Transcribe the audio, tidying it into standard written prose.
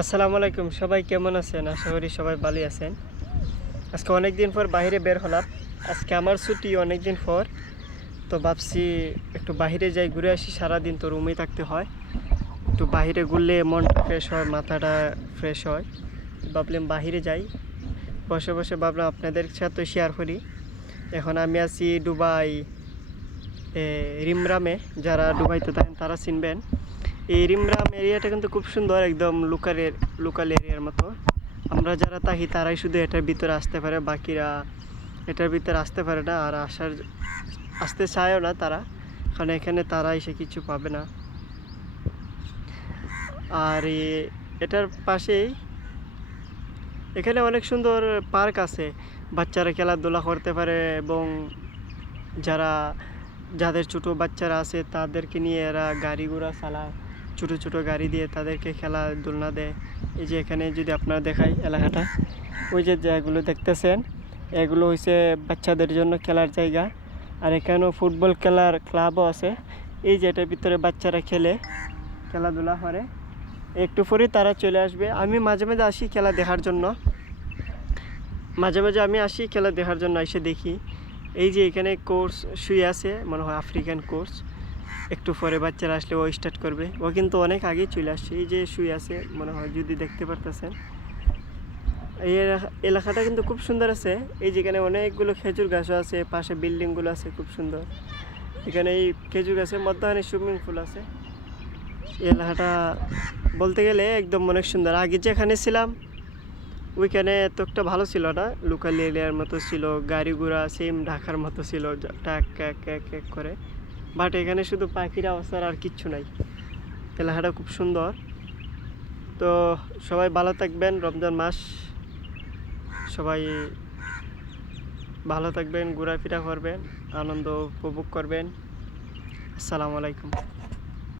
আসসালামু আলাইকুম, সবাই কেমন আছেন? আশা করি সবাই ভালোই আছেন। আজকে অনেক দিন পর বাইরে বের হলাম। আজকে আমার ছুটি অনেক দিন পর, তো ভাবছি একটু বাইরে যাই, ঘুরে আসি। সারাদিন তো রুমেই থাকতে হয়, একটু বাইরে ঘুরলে মনটা ফ্রেশ হয়, মাথাটা ফ্রেশ হয়। ভাবলাম বাইরে যাই। বসে বসে ভাবলাম আপনাদের সাথে শেয়ার করি। এখন আমি আছি দুবাই, রিমরামে। যারা দুবাইতে থাকেন তারা চিনবেন। এই রিমরাম এরিয়াটা কিন্তু খুব সুন্দর, একদম লোকাল এরিয়ার মতো। আমরা যারা থাকি তারাই শুধু এটার ভিতরে আসতে পারে, বাকিরা এটার ভিতরে আসতে পারে না, আর আসতে চায়ও না তারা, কারণ এখানে তারা এসে কিছু পাবে না। আর এটার পাশেই এখানে অনেক সুন্দর পার্ক আছে, বাচ্চারা খেলাধুলা করতে পারে, এবং যাদের ছোটো বাচ্চারা আছে তাদেরকে নিয়ে এরা গাড়ি ঘোড়া চালায়, ছোটো ছোটো গাড়ি দিয়ে তাদেরকে খেলাধুলা দেয়। এই যে এখানে যদি আপনারা দেখাই এলাকাটা, ওই যে জায়গাগুলো দেখতেছেন, এগুলো হচ্ছে বাচ্চাদের জন্য খেলার জায়গা। আর এখানেও ফুটবল খেলার ক্লাবও আছে। এই যে এটার ভিতরে বাচ্চারা খেলাধুলা করে। একটু পরেই তারা চলে আসবে। আমি মাঝে মাঝে আসি খেলা দেখার জন্য, আমি আসি খেলা দেখার জন্য, এসে দেখি। এই যে এখানে কোর্স শুয়ে আছে, মনে হয় আফ্রিকান কোর্স। একটু পরে বাচ্চারা আসলে ও স্টার্ট করবে। ও কিন্তু অনেক আগেই চলে আসছে। এই যে শুয়ে আছে, মনে হয় যদি দেখতে পারতেছেন। এই এলাকাটা কিন্তু খুব সুন্দর আছে। এই যেখানে অনেকগুলো খেজুর গাছও আছে, পাশে বিল্ডিংগুলো আছে খুব সুন্দর। এখানে এই খেজুর গাছের মধ্যখানে সুইমিং পুল আছে। এই এলাকাটা বলতে গেলে একদম অনেক সুন্দর। আগে যেখানে ছিলাম ওইখানে তো একটা ভালো ছিল না, লোকাল এরিয়ার মতো ছিল, গাড়ি ঘোড়া সেম ঢাকার মতো ছিল, টাক এক এক এক করে। বাট এখানে শুধু পাখির আওয়াজ আর কিচ্ছু নাই। এলাকাটা খুব সুন্দর। তো সবাই ভালো থাকবেন, রমজান মাস, সবাই ভালো থাকবেন, ঘোরাফেরা করবেন, আনন্দ উপভোগ করবেন। আসসালামু আলাইকুম।